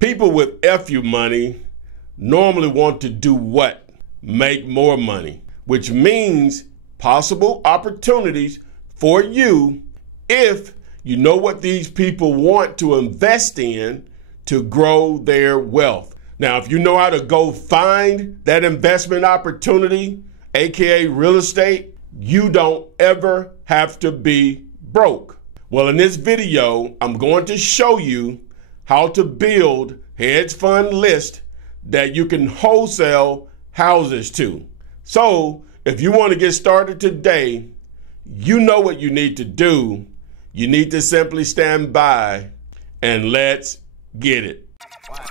People with FU money normally want to do what? Make more money, which means possible opportunities for you if you know what these people want to invest in to grow their wealth. Now, if you know how to go find that investment opportunity, aka real estate, you don't ever have to be broke. Well, in this video, I'm going to show you how to build hedge fund list that you can wholesale houses to. So if you want to get started today, you know what you need to do. You need to simply stand by and let's get it.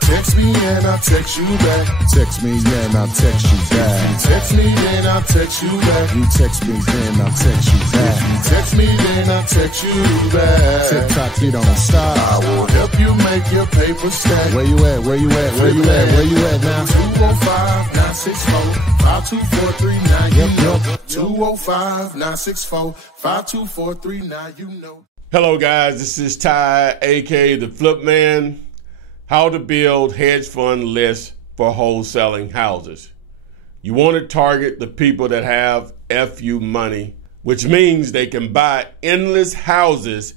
Text me and I'll text you back. Text me and I'll text you back. Text me then I'll text you back. You text me then I'll text you back. Text me then I'll text you back. TikTok, you don't stop. I will help you make your paper stack. Where you at? Where you at? Where you at? Where you at now? 205-964-52439. Yep. 205-964-52439. You know. Hello guys, this is Ty, aka the Flip Man. How to build hedge fund lists for wholesaling houses. You want to target the people that have FU money, which means they can buy endless houses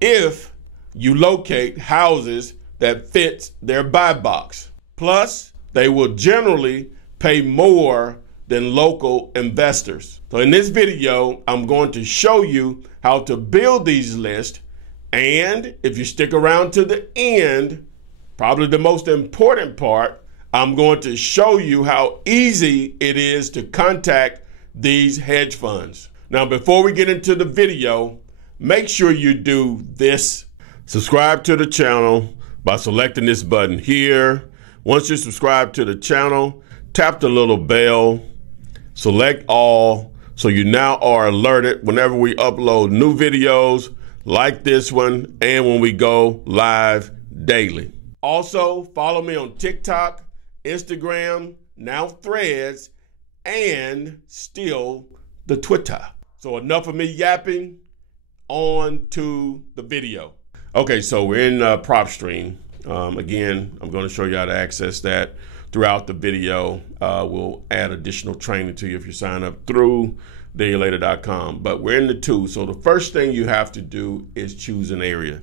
if you locate houses that fit their buy box. Plus, they will generally pay more than local investors. So in this video, I'm going to show you how to build these lists, and if you stick around to the end, probably the most important part, I'm going to show you how easy it is to contact these hedge funds. Now, before we get into the video, make sure you do this. Subscribe to the channel by selecting this button here. Once you subscribe to the channel, tap the little bell, select all, so you now are alerted whenever we upload new videos like this one and when we go live daily. Also, follow me on TikTok, Instagram, now Threads, and still the Twitter. So enough of me yapping, on to the video. Okay, so we're in PropStream. Again, I'm going to show you how to access that throughout the video. We'll add additional training to you if you sign up through daylater.com. But we're in the two. So the first thing you have to do is choose an area.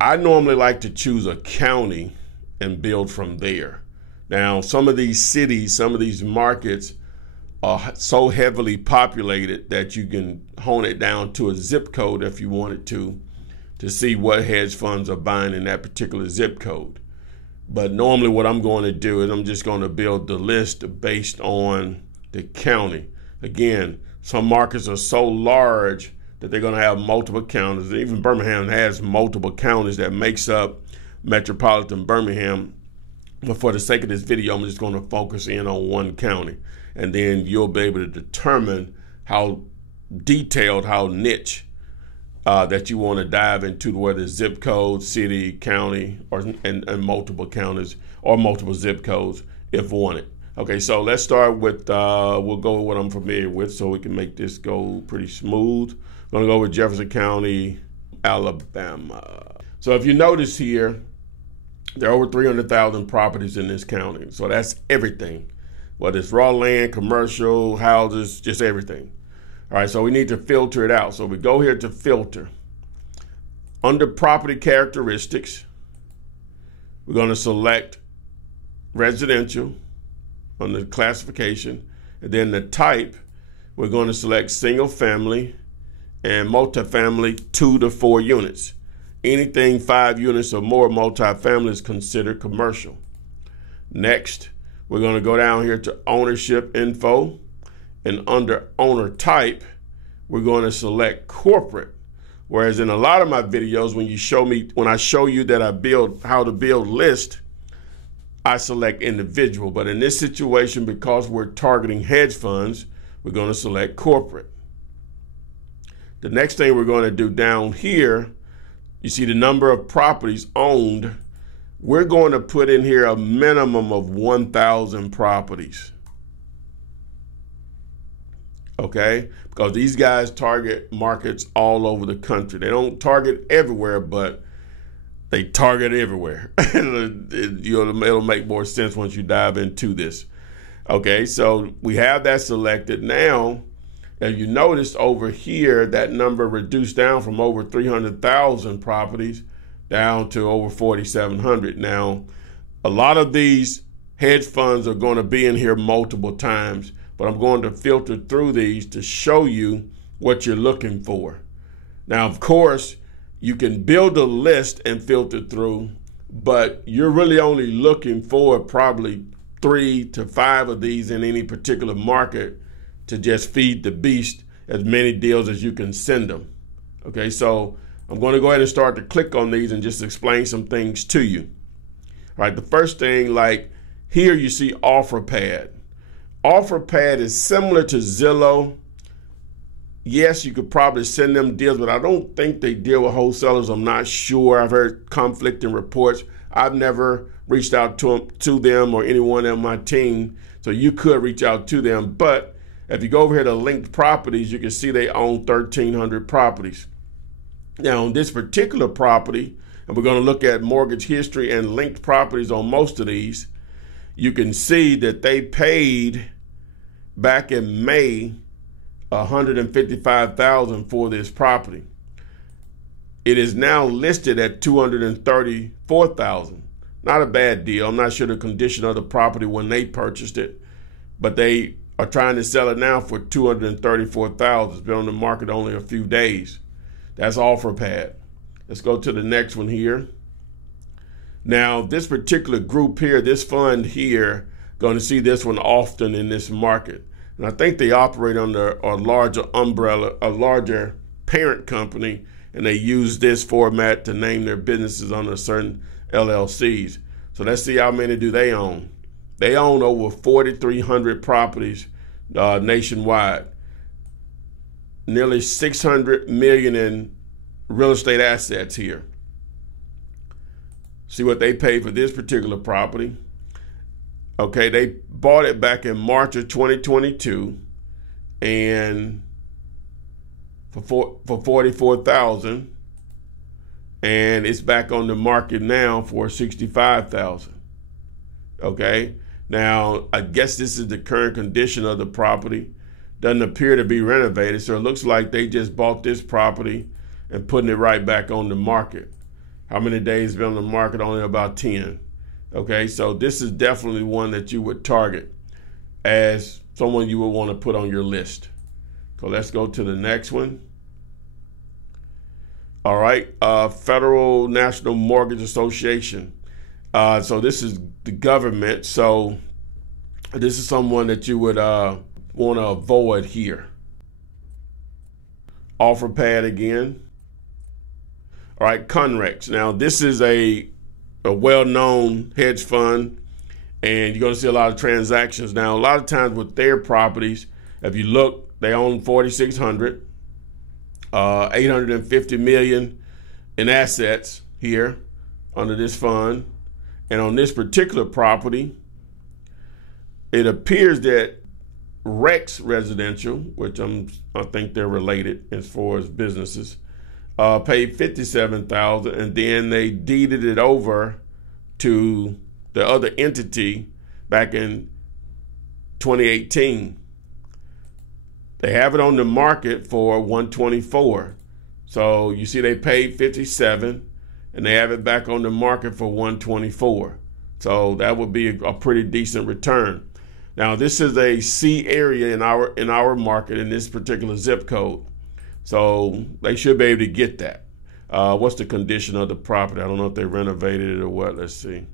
I normally like to choose a county and build from there. Now, some of these cities, some of these markets are so heavily populated that you can hone it down to a zip code if you wanted to see what hedge funds are buying in that particular zip code. But normally what I'm going to do is I'm just going to build the list based on the county. Again, some markets are so large that they're going to have multiple counties. Even Birmingham has multiple counties that makes up metropolitan Birmingham. But for the sake of this video, I'm just going to focus in on one county. And then you'll be able to determine how detailed, how niche that you want to dive into, whether it's zip code, city, county, and multiple counties or multiple zip codes if wanted. Okay, so let's start with, we'll go with what I'm familiar with so we can make this go pretty smooth. I'm going to go with Jefferson County, Alabama. So if you notice here, there are over 300,000 properties in this county. So that's everything, whether it's raw land, commercial, houses, just everything. All right, so we need to filter it out. So we go here to filter. Under property characteristics, we're going to select residential on the classification. And then the type, we're going to select single family and multifamily 2 to 4 units. Anything 5 units or more multifamily is considered commercial. Next, we're going to go down here to ownership info, and under owner type, we're going to select corporate. Whereas in a lot of my videos, when I show you that I build how to build list, I select individual. But in this situation, because we're targeting hedge funds, we're going to select corporate. The next thing we're going to do down here, you see the number of properties owned. We're going to put in here a minimum of 1,000 properties. Okay? Because these guys target markets all over the country. They don't target everywhere, but They target everywhere. It'll make more sense once you dive into this. Okay, so we have that selected. Now, as you notice over here, that number reduced down from over 300,000 properties down to over 4,700. Now, a lot of these hedge funds are going to be in here multiple times, but I'm going to filter through these to show you what you're looking for. Now, of course, you can build a list and filter through, but you're really only looking for probably 3 to 5 of these in any particular market to just feed the beast as many deals as you can send them. Okay, so I'm going to go ahead and start to click on these and just explain some things to you. All right, the first thing, like here you see OfferPad. OfferPad is similar to Zillow. Yes, you could probably send them deals, but I don't think they deal with wholesalers. I'm not sure. I've heard conflicting reports. I've never reached out to them or anyone on my team, so you could reach out to them. But if you go over here to linked properties, you can see they own 1,300 properties. Now, on this particular property, and we're going to look at mortgage history and linked properties on most of these, you can see that they paid back in May $155,000 for this property. It is now listed at $234,000. Not a bad deal. I'm not sure the condition of the property when they purchased it, but they are trying to sell it now for $234,000. It's been on the market only a few days. That's OfferPad. Let's go to the next one here. Now, this particular group here, this fund here, going to see this one often in this market. And I think they operate under a larger umbrella, a larger parent company, and they use this format to name their businesses under certain LLCs. So let's see how many do they own. They own over 4,300 properties nationwide. Nearly 600 million in real estate assets here. See what they paid for this particular property. Okay, they bought it back in March of 2022, and for $44,000, and it's back on the market now for $65,000. Okay, now I guess this is the current condition of the property. Doesn't appear to be renovated, so it looks like they just bought this property and putting it right back on the market. How many days been on the market? Only about 10. Okay, so this is definitely one that you would target as someone you would want to put on your list. So let's go to the next one. All right, Federal National Mortgage Association. So this is the government. So this is someone that you would want to avoid here. OfferPad again. All right, Conrex. Now this is a well-known hedge fund, and you're going to see a lot of transactions. Now, a lot of times with their properties, if you look, they own 4,600, 850 million in assets here under this fund. And on this particular property, it appears that Rex Residential, which I think they're related as far as businesses, paid $57,000, and then they deeded it over to the other entity back in 2018. They have it on the market for $124. So you see they paid $57, and they have it back on the market for $124. So that would be a pretty decent return. Now this is a C area in our market in this particular zip code. So they should be able to get that. What's the condition of the property? I don't know if they renovated it or what. Let's see.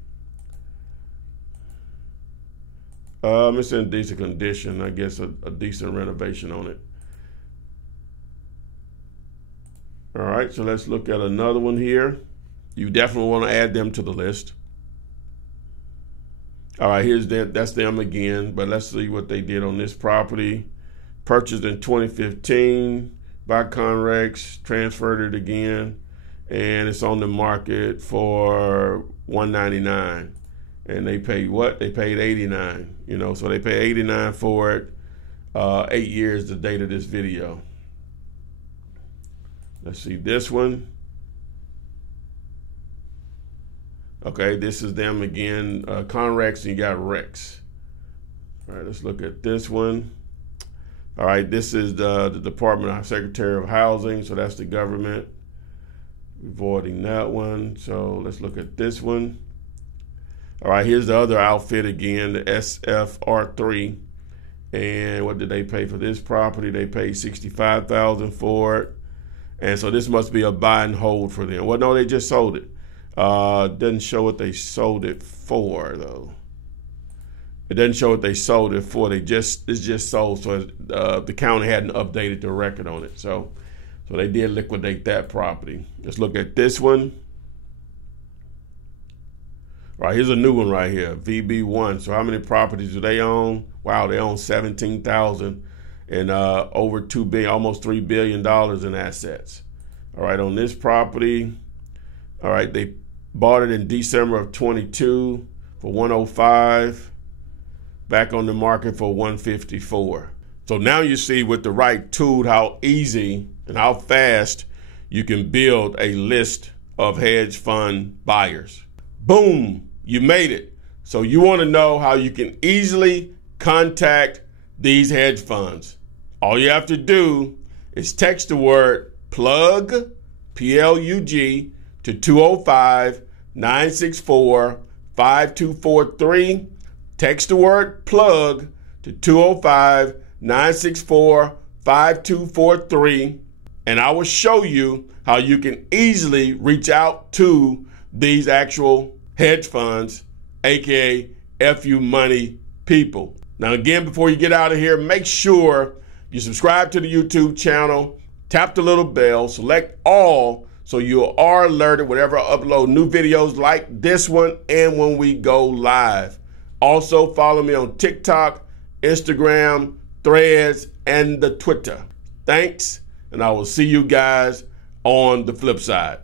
It's in decent condition. I guess a decent renovation on it. All right, so let's look at another one here. You definitely want to add them to the list. All right, that's them again, but let's see what they did on this property. Purchased in 2015 by Conrex, transferred it again, and it's on the market for $199. And they paid what? They paid $89. You know, so they paid $89 for it. 8 years the date of this video. Let's see this one. Okay, this is them again, Conrex, and you got Rex. All right, let's look at this one. All right, this is the Department of Secretary of Housing, so that's the government. Avoiding that one, so let's look at this one. All right, here's the other outfit again, the SFR3. And what did they pay for this property? They paid $65,000 for it. And so this must be a buy and hold for them. Well, no, they just sold it. Doesn't show what they sold it for, though. It doesn't show what they sold it for. It's just sold, so the county hadn't updated the record on it. So they did liquidate that property. Let's look at this one. All right, here's a new one right here, VB1. So how many properties do they own? Wow, they own 17,000 and over $2 billion, almost $3 billion in assets. All right, on this property, all right, they bought it in December of 22 for $105, back on the market for $154. So now you see with the right tool how easy and how fast you can build a list of hedge fund buyers. Boom, you made it. So you want to know how you can easily contact these hedge funds. All you have to do is text the word plug, P-L-U-G, to 205-964-5243. Text the word plug to 205-964-5243, and I will show you how you can easily reach out to these actual hedge funds, aka FU Money people. Now again, before you get out of here, make sure you subscribe to the YouTube channel, tap the little bell, select all, so you are alerted whenever I upload new videos like this one and when we go live. Also follow me on TikTok, Instagram, Threads, and the Twitter. Thanks, and I will see you guys on the flip side.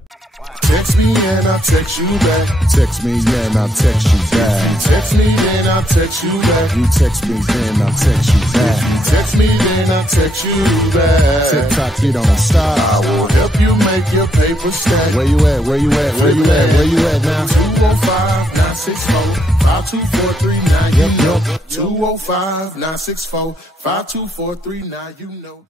Text me and I'll text you back. Text me and I'll text you back. Text me then I'll text you back. You text me then I'll text you back. You text me then I'll text you back. TikTok, you don't stop. I will help you make your paper stack. Where you at? Where you at? Where you at? Where you at now? 205-964-5243. Now you know. 205-964-5243. Now you know.